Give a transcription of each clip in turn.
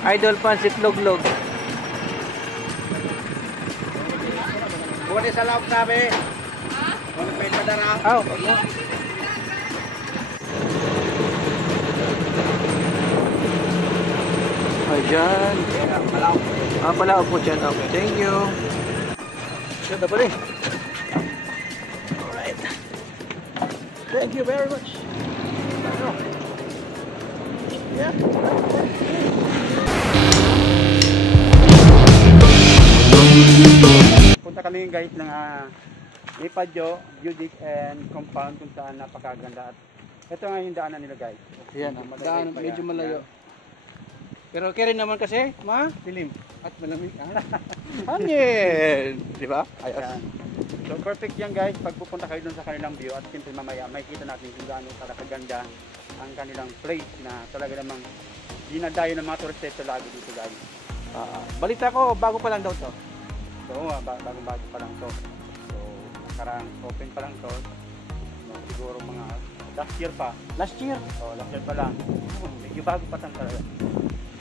Idol Pansit Luglog. Bukan sa loob sabi. Wala may padara. Oh. Ayan. Palaw po dyan. Okay, thank you. Ganda pala eh. Alright. Thank you very much. Yeah. Punta kami guys ng Ipadyo, Budik and compound kung saan napakaganda. At ito nga yung daanan nila guys. Ayan, daan medyo malayo. Pero kaya rin naman kasi, dilim at malamig. Hangin! Di ba? Ayos. So perfect yan guys, pag pupunta kayo dun sa kanilang view at siyempre mamaya makikita natin kung gaano kaganda ang kanilang place na talaga namang dinadayo ng mga turista lagi dito guys. Balita ko, bago pa lang daw to. So bagong-bago pa lang to. So karang open pa lang to. No, siguro mga last year pa. Last year? Oh, last year pa lang. Medyo bago pa lang talaga.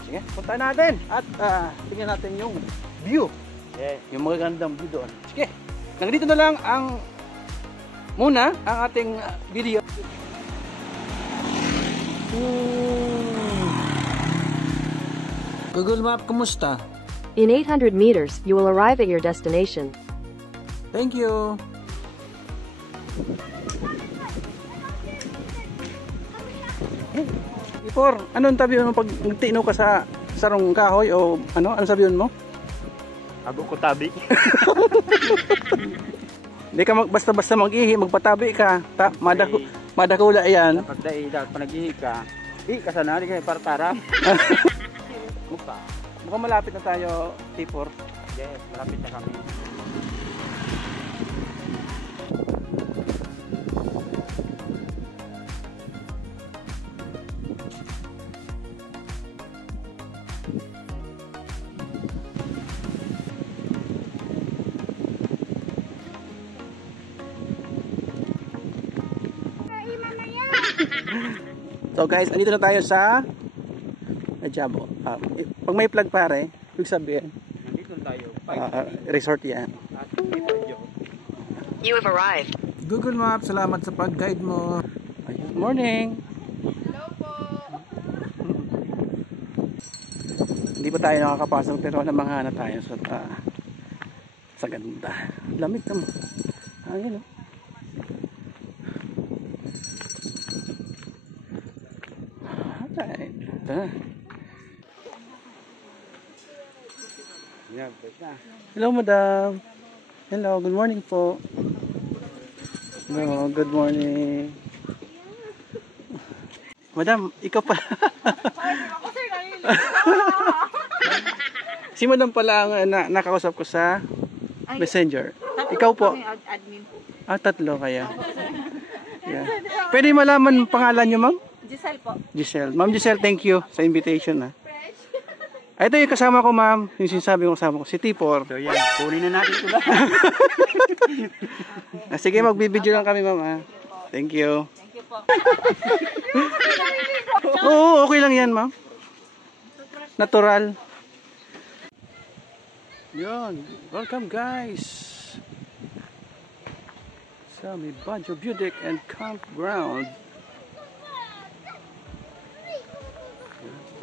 Sige, punta natin at tingnan natin yung view. Yes. Yung magagandang view doon. Sige, nandito na lang muna ang ating video. Google Map, kumusta? In 800 meters, you will arrive at your destination. Thank you. Ipor, anong sabihin mo pag nagtino ka sa sarong kahoy o ano sabihin mo? Ago ko tabi. Hindi ka basta-basta mag-ihi, magpatabi ka. Madakula yan. Pag dapat panag-ihi ka, ka sana, di kayo para. Mukhang malapit na tayo, T4. Yes, malapit na kami. So guys, andito na tayo sa Jabo. Pag may plug pare, ibig sabihin Nandito tayo. resort yan. You have arrived. Google Maps, salamat sa pag-guide mo. Good morning. Hello po. Hindi pa tayo nakakapasok pero namangha na tayo sa ganda. Lamig naman. Ayun oh. Alright. Hello madam. Hello, good morning po. Hello, good morning. Madam, ikaw pa. Si madam pala ang nakausap ko sa messenger. Ikaw po. Admin. Tatlo kaya. Yeah. Pwede malaman pangalan niyo, ma'am? Giselle po. Giselle. Ma'am Giselle, thank you sa invitation. Ito yung kasama ko, ma'am. Yung sinasabi ko kasama ko, si T4. So yan, kunin na natin ito lang. Sige, magbibideo lang kami, ma'am. Thank you. Thank you po. Oo, okay lang yan, ma'am. Natural. Yun. Welcome, guys. Sa Ipadyo Budik and Campground.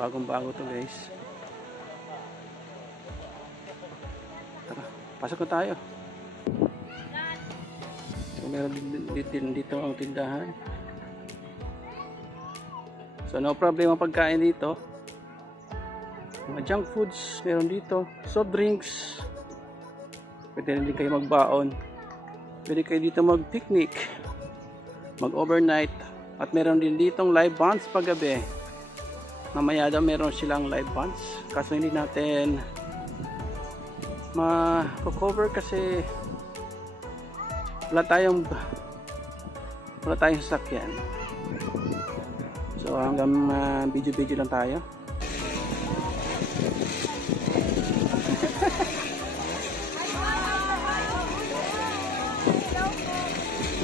Bagong-bago to, guys. Tara, pasok na tayo. So, meron dito ang tindahan. So, no problem ang pagkain dito. Mga junk foods, meron dito. Soft drinks. Pwede rin kayo magbaon. Pwede kayo dito mag-picnic. Mag-overnight. At meron din ditong live bands paggabi. Mamaya daw meron silang live bands. Kaso hindi natin ma-cover kasi wala tayong sasakyan. So hanggang video lang tayo.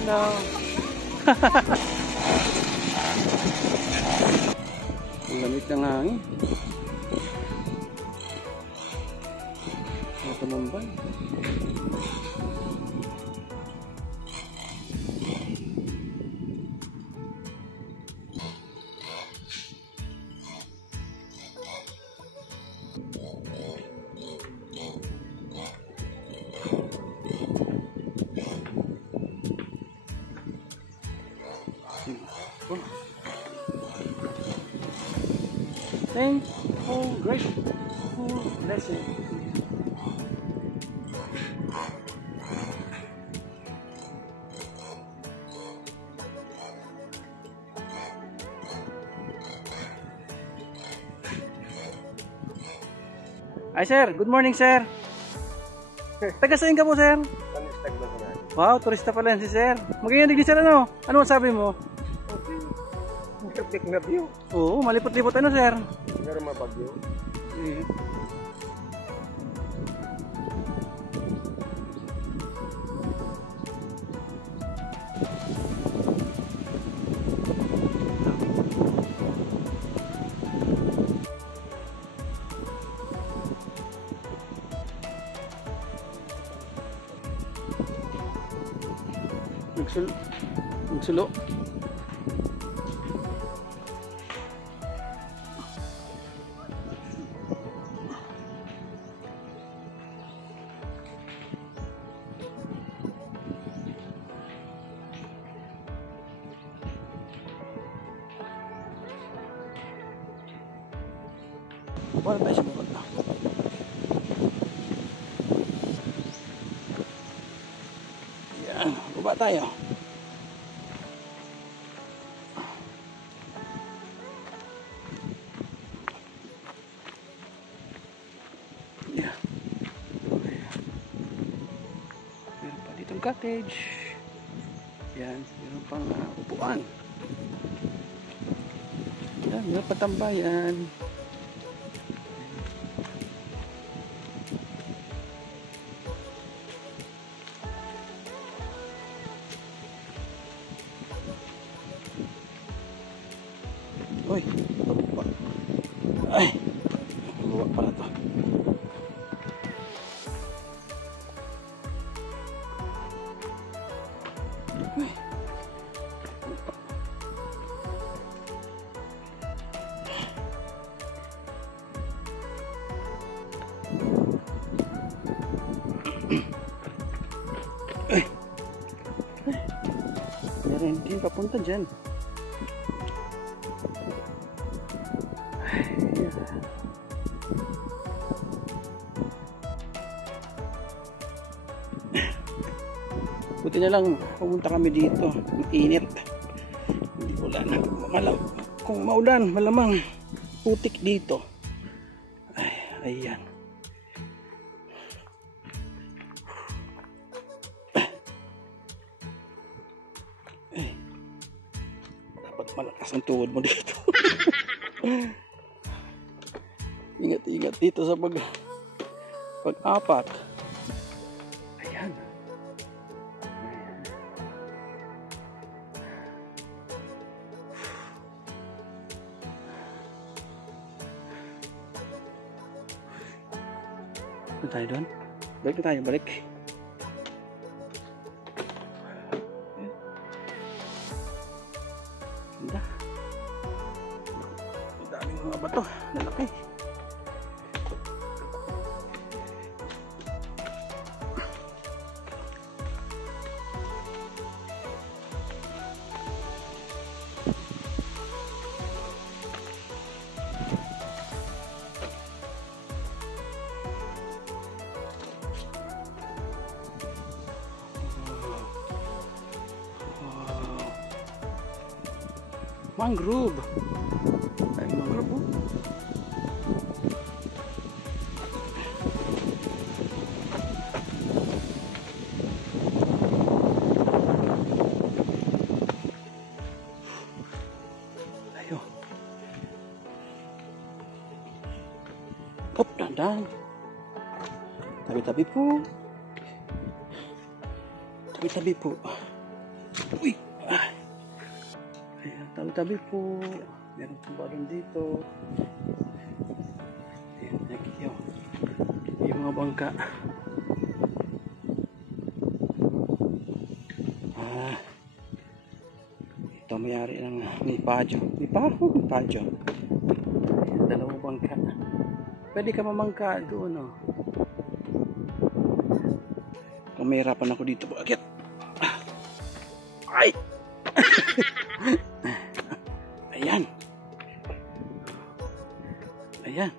Hello. Ang lamig ng hangin. tumambay. Thankful, grateful, blessed. Ay sir, good morning sir. Taga saan ka po sir? Wow, turista pala yan si sir. Magayon din sir ano? Ano sabi mo? Perfect na view. Oo, malipot-lipot ano sir? Pero mabagyo. Eh. Nagsulo. Wala tayo sa bukod na. Yan, baba tayo. Yan. Meron pa ditong cottage. Yan, meron pang upuan. Yan, meron pa tambayan. Uy, baba. Ay, baba pala to. Uy. Ay. Meron din papunta dyan. Buti na lang pumunta kami dito. Mainit. Hindi ulan. Kung maulan, malamang putik dito. Ay, ayan. Ay, dapat malakas ang tuhod mo dito. Ingat-ingat dito sa pag-apak. Ayan. Ano tayo doon? Balik na tayo, balik. Ganda. Ang daming mga bato, lalaki. Mangrove. Ay, mangrove po. Ayo. Hop, dandan. Tabi-tabi po. Tabi-tabi po. Uy. Ay. Ayan, tabi-tabi po. Meron pong balon dito. Ayan, nakikita yung mga bangka. may-ari ng Mipajo. Mipajo. Dalawang bangka. Pwede ka mamangka doon, oh. Kung mahirapan ako dito, bakit? Ay! Ayan. Ayan.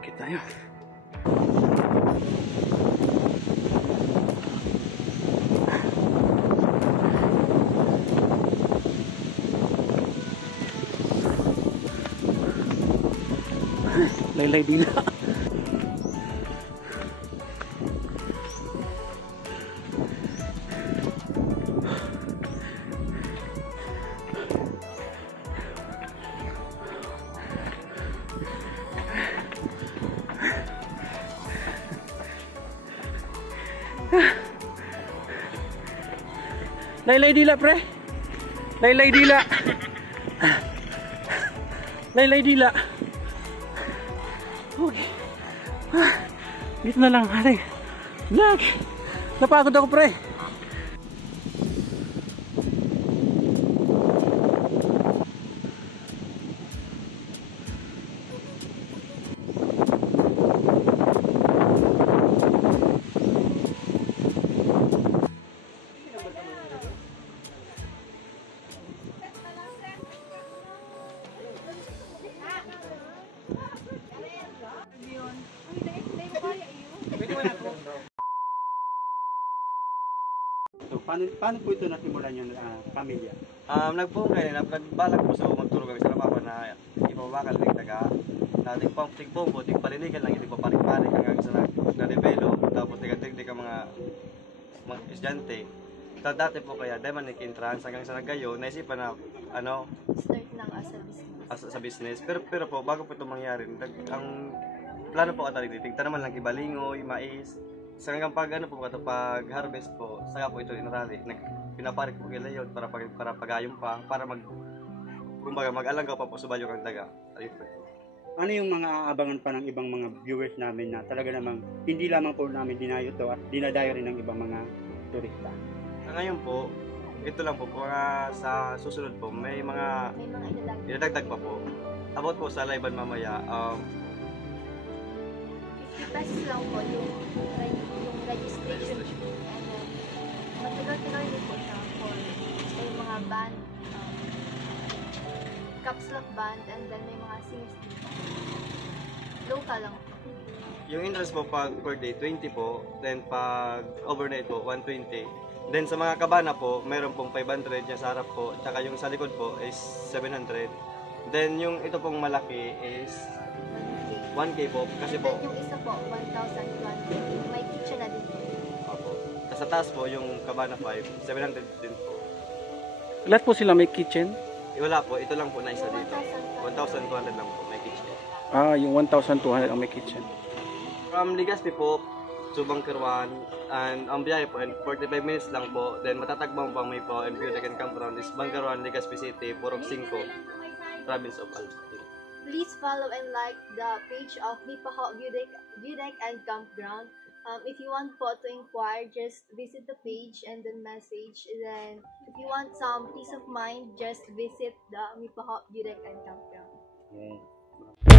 Bakit tayo? Laylay dila. Laylay dila, pre. Laylay dila. Laylay dila. Okay. Dito na lang, ate. Lag. Napagod ako, pre. So, paano po ito nasimulan yung pamilya? Nagbuong kayo, nagbalak po sa magturo kami sa Ramapa na ipabakal ng taga na tigpong po, tigpalinigan lang, hindi pa parik-parik hanggang sa na-develop, tapos tigatig-tig ang mga estudyante. Dati po kaya, dahil man entrance hanggang sa nagayo, naisipan na, Start lang as a business. sa business. Pero po, bago po ito mangyari, ang plano po katalik, tigtanaman lang ibalingoy, mais, sa hanggang pag pag harvest po, saka po ito inarali. Pinaparik po kila yun para pagayong pa, para kumbaga mag-alanggaw pa po sa bayo kang daga. Ayun po. Ano yung mga aabangan pa ng ibang mga viewers namin na talaga namang hindi lamang po namin dinayo to at dinadayo rin ng ibang mga turista? Ngayon po, ito lang po, mga sa susunod po, may mga May mga idadagdag pa po. About po sa live mamaya, 50 pesos lang po yung registration fee. And then, matagal-tagal din po siya for yung mga band, caps lock band, and then may mga singers dito. Local lang po. yung interest po pag per day, 20 po. Then pag overnight po, 120. Then sa mga kabana po, meron pong 500 yung sa harap po. Tsaka yung sa likod po is 700. Then yung ito pong malaki is 1K po. Kasi And po, then yung isa po, 1,200. May kitchen na din po. opo. Tapos sa taas po, yung kabana 5, 700 din po. Lahat po sila may kitchen? Wala po, ito lang po na isa dito. 1,200 lang po, may kitchen. Yung 1,200 ang may kitchen. From Legazpi po to Bangkerwan, and ang biyahe po, and 45 minutes lang po. Then matatagpang pang may po, and view can come from is Bangkerwan, Legazpi City, Purok 5, province of Alpati. Please follow and like the page of Mipaho View Deck and Campground. If you want po to inquire, just visit the page and then message. Then, if you want some peace of mind, just visit the Mipaho View Deck and Campground. Yes.